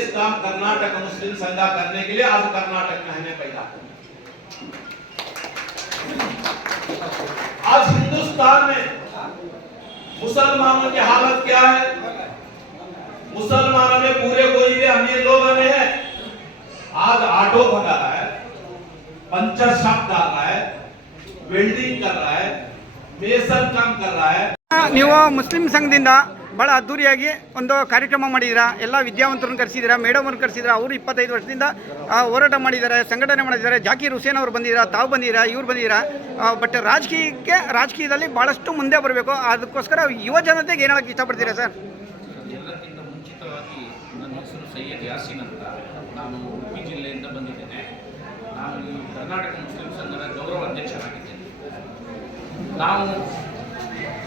इस काम कर्नाटक मुस्लिम संघा करने के लिए आज कर्नाटक में हमें पैदा आज हिंदुस्तान में मुसलमानों की हालत क्या है? मुसलमानों में पूरे गोली में अमीर लोग बने हैं। आज ऑटो भगा रहा है, पंचर शॉप डाल रहा है वेल्डिंग कर रहा है मेसन काम कर रहा है। मुस्लिम संघ दिन ಭಾಳ ಅದ್ದೂರಿಯಾಗಿ ಒಂದು ಕಾರ್ಯಕ್ರಮ ಮಾಡಿದ್ದೀರಾ, ಎಲ್ಲ ವಿದ್ಯಾವಂತರನ್ನು ಕರೆಸಿದ್ದೀರಾ, ಮೇಡಮನ್ನು ಕರೆಸಿದ್ದೀರಾ, ಅವರು ಇಪ್ಪತ್ತೈದು ವರ್ಷದಿಂದ ಹೋರಾಟ ಮಾಡಿದ್ದಾರೆ, ಸಂಘಟನೆ ಮಾಡಿದ್ದಾರೆ, ಜಾಕೀರ್ ಹುಸೇನ್ ಅವರು ಬಂದಿದ್ದೀರಾ, ತಾವು ಬಂದಿದ್ದೀರಾ, ಇವ್ರು ಬಂದಿದ್ದೀರಾ ಬಟ್ ರಾಜಕೀಯಕ್ಕೆ, ರಾಜಕೀಯದಲ್ಲಿ ಭಾಳಷ್ಟು ಮುಂದೆ ಬರಬೇಕು. ಅದಕ್ಕೋಸ್ಕರ ಯುವ ಜನತೆಗೆ ಏನು ಇಷ್ಟಪಡ್ತೀರಾ ಸರ್? ನಾನು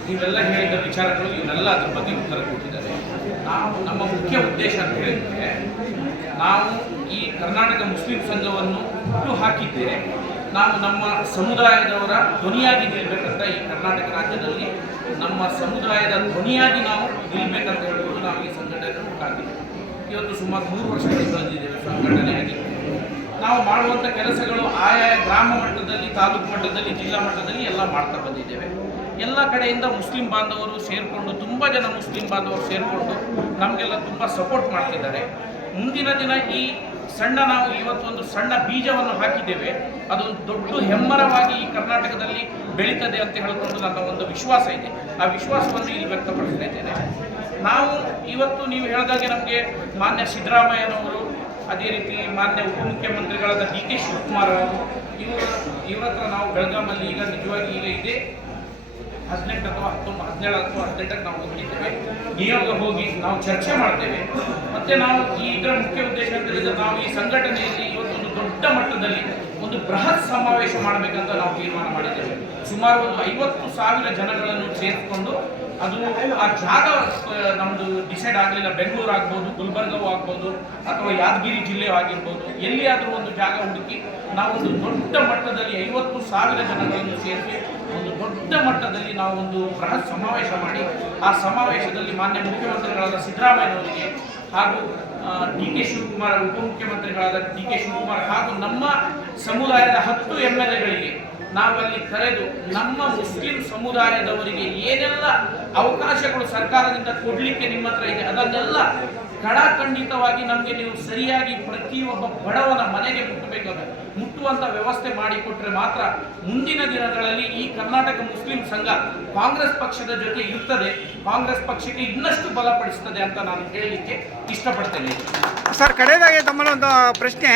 ನೀವೆಲ್ಲ ಹೇಳಿದ ವಿಚಾರಗಳು ಇವರೆಲ್ಲ ಅದ್ರ ಬಗ್ಗೆ ಉತ್ತರ ಕೊಟ್ಟಿದ್ದಾರೆ. ನಾವು ನಮ್ಮ ಮುಖ್ಯ ಉದ್ದೇಶ ಅಂತ ಹೇಳಿದ್ರೆ, ನಾವು ಈ ಕರ್ನಾಟಕ ಮುಸ್ಲಿಂ ಸಂಘವನ್ನು ಹುಟ್ಟು ಹಾಕಿದ್ದೇವೆ ನಾವು ನಮ್ಮ ಸಮುದಾಯದವರ ಧ್ವನಿಯಾಗಿ ನಿಲ್ಬೇಕಂತ ಈ ಕರ್ನಾಟಕ ರಾಜ್ಯದಲ್ಲಿ ನಮ್ಮ ಸಮುದಾಯದ ಧ್ವನಿಯಾಗಿ ನಾವು ನಿಲ್ಬೇಕಂತ ಹೇಳ್ಬೋದು ನಾವು ಈ ಸಂಘಟನೆ ಹುಟ್ಟಾಕಿದ್ದೇವೆ ಇವತ್ತು ಸುಮಾರು ಮೂರು ವರ್ಷಗಳು ಬಂದಿದ್ದೇವೆ ಸಂಘಟನೆಯಾಗಿ. ನಾವು ಮಾಡುವಂಥ ಕೆಲಸಗಳು ಆಯಾ ಗ್ರಾಮ ಮಟ್ಟದಲ್ಲಿ, ತಾಲೂಕು ಮಟ್ಟದಲ್ಲಿ, ಜಿಲ್ಲಾ ಮಟ್ಟದಲ್ಲಿ ಎಲ್ಲ ಮಾಡ್ತಾ ಬಂದಿದ್ದೇವೆ. ಎಲ್ಲ ಕಡೆಯಿಂದ ಮುಸ್ಲಿಂ ಬಾಂಧವರು ಸೇರಿಕೊಂಡು, ತುಂಬ ಜನ ಮುಸ್ಲಿಂ ಬಾಂಧವರು ಸೇರಿಕೊಂಡು ನಮಗೆಲ್ಲ ತುಂಬ ಸಪೋರ್ಟ್ ಮಾಡ್ತಿದ್ದಾರೆ. ಮುಂದಿನ ದಿನ ಈ ಸಣ್ಣ ನಾವು ಇವತ್ತೊಂದು ಸಣ್ಣ ಬೀಜವನ್ನು ಹಾಕಿದ್ದೇವೆ. ಅದೊಂದು ದೊಡ್ಡ ಹೆಮ್ಮರವಾಗಿ ಈ ಕರ್ನಾಟಕದಲ್ಲಿ ಬೆಳೀತದೆ ಅಂತ ಹೇಳಿಕೊಂಡು ನನ್ನ ಒಂದು ವಿಶ್ವಾಸ ಇದೆ. ಆ ವಿಶ್ವಾಸವನ್ನು ಇಲ್ಲಿ ವ್ಯಕ್ತಪಡಿಸ್ತಾ ಇದ್ದೇನೆ. ನಾವು ಇವತ್ತು ನೀವು ಹೇಳಿದಾಗೆ ನಮಗೆ ಮಾನ್ಯ ಸಿದ್ದರಾಮಯ್ಯನವರು, ಅದೇ ರೀತಿ ಮಾನ್ಯ ಉಪಮುಖ್ಯಮಂತ್ರಿಗಳಾದ ಡಿ ಕೆ ಶಿವಕುಮಾರ್ ಅವರು, ಇವರು ಇವರ ಹತ್ರ ನಾವು ಬೆಳಗಾಮಲ್ಲಿ ಈಗ ನಿಜವಾಗಿ ಈಗ ಇದೆ. ಹದಿನೆಂಟು ಅಥವಾ ಹತ್ತೊಂಬತ್ತು ಹದಿನೇಳು ಅಥವಾ ಹದಿನೆಂಟಕ್ಕೆ ನಾವು ಹೋಗಿದ್ದೇವೆ ನಿಯೋಗ ಹೋಗಿ ನಾವು ಚರ್ಚೆ ಮಾಡ್ತೇವೆ. ಮತ್ತೆ ನಾವು ಈ ಇದರ ಮುಖ್ಯ ಉದ್ದೇಶ ಅಂತ ಹೇಳಿದ್ರೆ ನಾವು ಈ ಸಂಘಟನೆಯಲ್ಲಿ ಇವತ್ತೊಂದು ದೊಡ್ಡ ಮಟ್ಟದಲ್ಲಿ ಒಂದು ಬೃಹತ್ ಸಮಾವೇಶ ಮಾಡಬೇಕಂತ ನಾವು ತೀರ್ಮಾನ ಮಾಡಿದ್ದೇವೆ. ಸುಮಾರು ಒಂದು ಐವತ್ತು ಸಾವಿರ ಜನಗಳನ್ನು ಸೇರಿಕೊಂಡು ಅದು ಆ ಜಾಗ ನಮ್ಮದು ಡಿಸೈಡ್ ಆಗಲಿಲ್ಲ. ಬೆಂಗಳೂರು ಆಗ್ಬೋದು, ಗುಲ್ಬರ್ಗವೂ ಆಗ್ಬೋದು, ಅಥವಾ ಯಾದಗಿರಿ ಜಿಲ್ಲೆ ಆಗಿರ್ಬೋದು. ಎಲ್ಲಿಯಾದರೂ ಒಂದು ಜಾಗ ಹುಡುಕಿ ನಾವೊಂದು ದೊಡ್ಡ ಮಟ್ಟದಲ್ಲಿ ಐವತ್ತು ಸಾವಿರ ಜನಗಳನ್ನು ಸೇರಿಸಿ ಒಂದು ದೊಡ್ಡ ಮಟ್ಟದಲ್ಲಿ ನಾವು ಒಂದು ಬೃಹತ್ ಸಮಾವೇಶ ಮಾಡಿ, ಆ ಸಮಾವೇಶದಲ್ಲಿ ಮಾನ್ಯ ಮುಖ್ಯಮಂತ್ರಿಗಳಾದ ಸಿದ್ದರಾಮಯ್ಯನವರಿಗೆ ಹಾಗೂ ಡಿ ಕೆ ಶಿವಕುಮಾರ್ ಉಪಮುಖ್ಯಮಂತ್ರಿಗಳಾದ ಡಿ ಕೆ ಶಿವಕುಮಾರ್ ಹಾಗೂ ನಮ್ಮ ಸಮುದಾಯದ ಹತ್ತು ಎಂ ಎಲ್ ಎಗಳಿಗೆ ನಾವಲ್ಲಿ ಕರೆದು, ನಮ್ಮ ಮುಸ್ಲಿಂ ಸಮುದಾಯದವರಿಗೆ ಏನೆಲ್ಲ ಅವಕಾಶಗಳು ಸರ್ಕಾರದಿಂದ ಕೊಡಲಿಕ್ಕೆ ನಿಮ್ಮ ಹತ್ರ ಇದೆ, ಅದನ್ನೆಲ್ಲ ಕಡಾಖಂಡಿತವಾಗಿ ನಮಗೆ ನೀವು ಸರಿಯಾಗಿ ಪ್ರತಿಯೊಬ್ಬ ಬಡವನ ಮನೆಗೆ ಮುಟ್ಟಬೇಕಾದ್ರೆ ಮುಟ್ಟುವಂತ ವ್ಯವಸ್ಥೆ ಮಾಡಿಕೊಟ್ರೆ ಮಾತ್ರ ಮುಂದಿನ ದಿನಗಳಲ್ಲಿ ಈ ಕರ್ನಾಟಕ ಮುಸ್ಲಿಂ ಸಂಘ ಕಾಂಗ್ರೆಸ್ ಪಕ್ಷದ ಜೊತೆ ಇರ್ತದೆ, ಕಾಂಗ್ರೆಸ್ ಪಕ್ಷಕ್ಕೆ ಇನ್ನಷ್ಟು ಬಲಪಡಿಸ್ತದೆ ಅಂತ ನಾನು ಹೇಳಲಿಕ್ಕೆ ಇಷ್ಟಪಡ್ತೇನೆ. ಸರ್ ಕಡೆಯದಾಗಿ ತಮ್ಮಲ್ಲೊಂದು ಪ್ರಶ್ನೆ,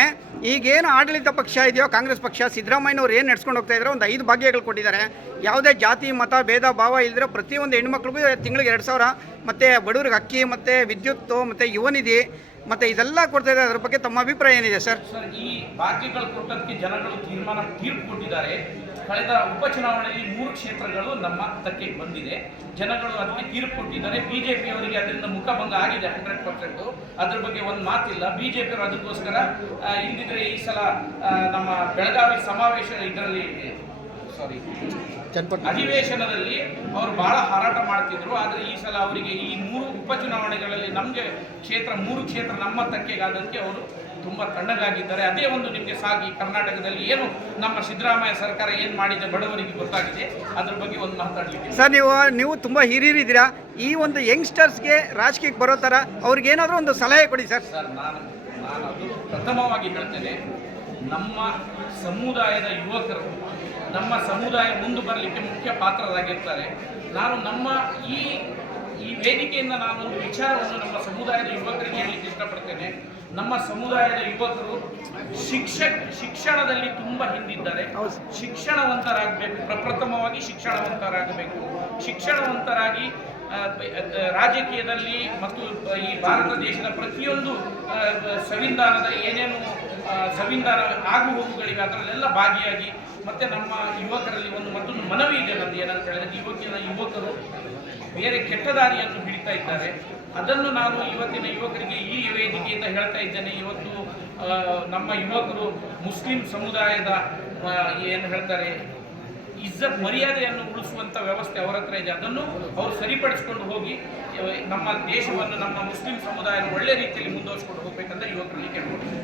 ಈಗೇನು ಆಡಳಿತ ಪಕ್ಷ ಇದೆಯೋ, ಕಾಂಗ್ರೆಸ್ ಪಕ್ಷ, ಸಿದ್ದರಾಮಯ್ಯನವ್ರು ಏನು ನಡ್ಸ್ಕೊಂಡು ಹೋಗ್ತಾ ಇದ್ದಾರೆ ಒಂದು ಐದು ಭಾಗ್ಯಗಳು ಕೊಟ್ಟಿದ್ದಾರೆ. ಯಾವುದೇ ಜಾತಿ, ಮತ, ಭೇದ, ಭಾವ ಇಲ್ಲದ್ರೆ ಪ್ರತಿಯೊಂದು ಹೆಣ್ಮಕ್ಳಿಗೂ ತಿಂಗಳಿಗೆ ಎರಡು ಸಾವಿರ, ಮತ್ತು ಬಡವ್ರಿಗೆ ಅಕ್ಕಿ, ಮತ್ತು ವಿದ್ಯುತ್ತು, ಮತ್ತು ಯುವನಿಧಿ ಮತ್ತು ಇದೆಲ್ಲ ಕೊಡ್ತಾ ಇದೆ ಅದ್ರ ಬಗ್ಗೆ ತಮ್ಮ ಅಭಿಪ್ರಾಯ ಏನಿದೆ ಸರ್? ಸರ್, ಈ ಬಾಕಿಗಳು ಕೊಟ್ಟದಕ್ಕೆ ಜನಗಳು ತೀರ್ಮಾನ ತೀರ್ಪು ಕೊಟ್ಟಿದ್ದಾರೆ. ಕಳೆದ ಉಪಚುನಾವಣೆಯಲ್ಲಿ ಮೂರು ಕ್ಷೇತ್ರಗಳು ನಮ್ಮ ತಕ್ಕೆ ಬಂದಿದೆ. ಜನಗಳು ಅದಕ್ಕೆ ತೀರ್ಪು ಕೊಟ್ಟಿದ್ದಾರೆ. ಬಿಜೆಪಿ ಅವರಿಗೆ ಅದರಿಂದ ಮುಖಭಂಗ ಆಗಿದೆ, ಹಂಡ್ರೆಡ್ ಪರ್ಸೆಂಟ್. ಅದ್ರ ಬಗ್ಗೆ ಒಂದು ಮಾತಿಲ್ಲ. ಬಿಜೆಪಿ ಅದಕ್ಕೋಸ್ಕರ ಇಲ್ದಿದ್ರೆ ಈ ಸಲ ನಮ್ಮ ಬೆಳಗಾವಿ ಸಮಾವೇಶ ಇದರಲ್ಲಿ ಸಾರಿ ಅಧಿವೇಶನದಲ್ಲಿ ಅವರು ಬಹಳ ಹಾರಾಟ ಮಾಡ್ತಿದ್ರು ಆದರೆ ಈ ಸಲ ಅವರಿಗೆ ಈ ಮೂರು ಉಪಚುನಾವಣೆಗಳಲ್ಲಿ ನಮಗೆ ಕ್ಷೇತ್ರ ಮೂರು ಕ್ಷೇತ್ರ ನಮ್ಮ ತಕ್ಕೆಗಾದಂತೆ ಅವರು ತುಂಬ ತಣ್ಣಗಾಗಿದ್ದಾರೆ. ಅದೇ ಒಂದು ನಿಮಗೆ ಸಾಗಿ ಕರ್ನಾಟಕದಲ್ಲಿ ಏನು ನಮ್ಮ ಸಿದ್ದರಾಮಯ್ಯ ಸರ್ಕಾರ ಏನು ಮಾಡಿದ ಬಡವರಿಗೆ ಗೊತ್ತಾಗಿದೆ. ಅದ್ರ ಬಗ್ಗೆ ಒಂದು ಮಾತಾಡಲಿಕ್ಕೆ ಸರ್ ನೀವು ನೀವು ತುಂಬ ಹಿರಿಯರಿದ್ದೀರಾ ಈ ಒಂದು ಯಂಗ್ಸ್ಟರ್ಸ್ಗೆ ರಾಜಕೀಯಕ್ಕೆ ಬರೋ ಥರ ಅವ್ರಿಗೇನಾದರೂ ಒಂದು ಸಲಹೆ ಕೊಡಿ ಸರ್. ಸರ್ ನಾನು ನಾನು ಅದು ಪ್ರಥಮವಾಗಿ ಹೇಳ್ತೇನೆ. ನಮ್ಮ ಸಮುದಾಯದ ಯುವಕರು ನಮ್ಮ ಸಮುದಾಯ ಮುಂದೆ ಬರಲಿಕ್ಕೆ ಮುಖ್ಯ ಪಾತ್ರರಾಗಿರ್ತಾರೆ. ನಾನು ನಮ್ಮ ಈ ಈ ವೇದಿಕೆಯಿಂದ ನಾನೊಂದು ವಿಚಾರವನ್ನು ನಮ್ಮ ಸಮುದಾಯದ ಯುವಕರಿಗೆ ಹೇಳಲಿಕ್ಕೆ ಇಷ್ಟಪಡ್ತೇನೆ. ನಮ್ಮ ಸಮುದಾಯದ ಯುವಕರು ಶಿಕ್ಷಕ, ಶಿಕ್ಷಣದಲ್ಲಿ ತುಂಬ ಹಿಂದಿದ್ದಾರೆ. ಶಿಕ್ಷಣವಂತರಾಗಬೇಕು ಪ್ರಪ್ರಥಮವಾಗಿ ಶಿಕ್ಷಣವಂತರಾಗಬೇಕು. ಶಿಕ್ಷಣವಂತರಾಗಿ ರಾಜಕೀಯದಲ್ಲಿ ಮತ್ತು ಈ ಭಾರತ ದೇಶದ ಪ್ರತಿಯೊಂದು ಸಂವಿಧಾನದ ಏನೇನು ಸಂವಿಧಾನ ಆಗು ಹೋಗುಗಳಿವೆ ಅದರಲ್ಲೆಲ್ಲ ಭಾಗಿಯಾಗಿ ಮತ್ತೆ ನಮ್ಮ ಯುವಕರಲ್ಲಿ ಒಂದು ಮತ್ತೊಂದು ಮನವಿ ಇದೆ ನಂದು ಏನಂತ ಹೇಳಿದ್ರೆ ಇವತ್ತಿನ ಯುವಕರು ಬೇರೆ ಕೆಟ್ಟದಾರಿಯನ್ನು ಹಿಡಿತಾ ಇದ್ದಾರೆ. ಅದನ್ನು ನಾನು ಇವತ್ತಿನ ಯುವಕರಿಗೆ ಈ ವೇದಿಕೆಯಿಂದ ಹೇಳ್ತಾ ಇದ್ದೇನೆ. ಇವತ್ತು ನಮ್ಮ ಯುವಕರು ಮುಸ್ಲಿಂ ಸಮುದಾಯದ ಏನು ಹೇಳ್ತಾರೆ ಇಜ್ಜತ್ ಮರ್ಯಾದೆಯನ್ನು ಉಳಿಸುವಂತ ವ್ಯವಸ್ಥೆ ಅವರ ಹತ್ರ ಇದೆ. ಅದನ್ನು ಅವರು ಸರಿಪಡಿಸ್ಕೊಂಡು ಹೋಗಿ, ನಮ್ಮ ದೇಶವನ್ನು, ನಮ್ಮ ಮುಸ್ಲಿಂ ಸಮುದಾಯವನ್ನು ಒಳ್ಳೆ ರೀತಿಯಲ್ಲಿ ಮುಂದುವರಿಸ್ಕೊಂಡು ಹೋಗ್ಬೇಕಂತ ಯುವಕರಲ್ಲಿ ಕೇಳ್ಬೋದು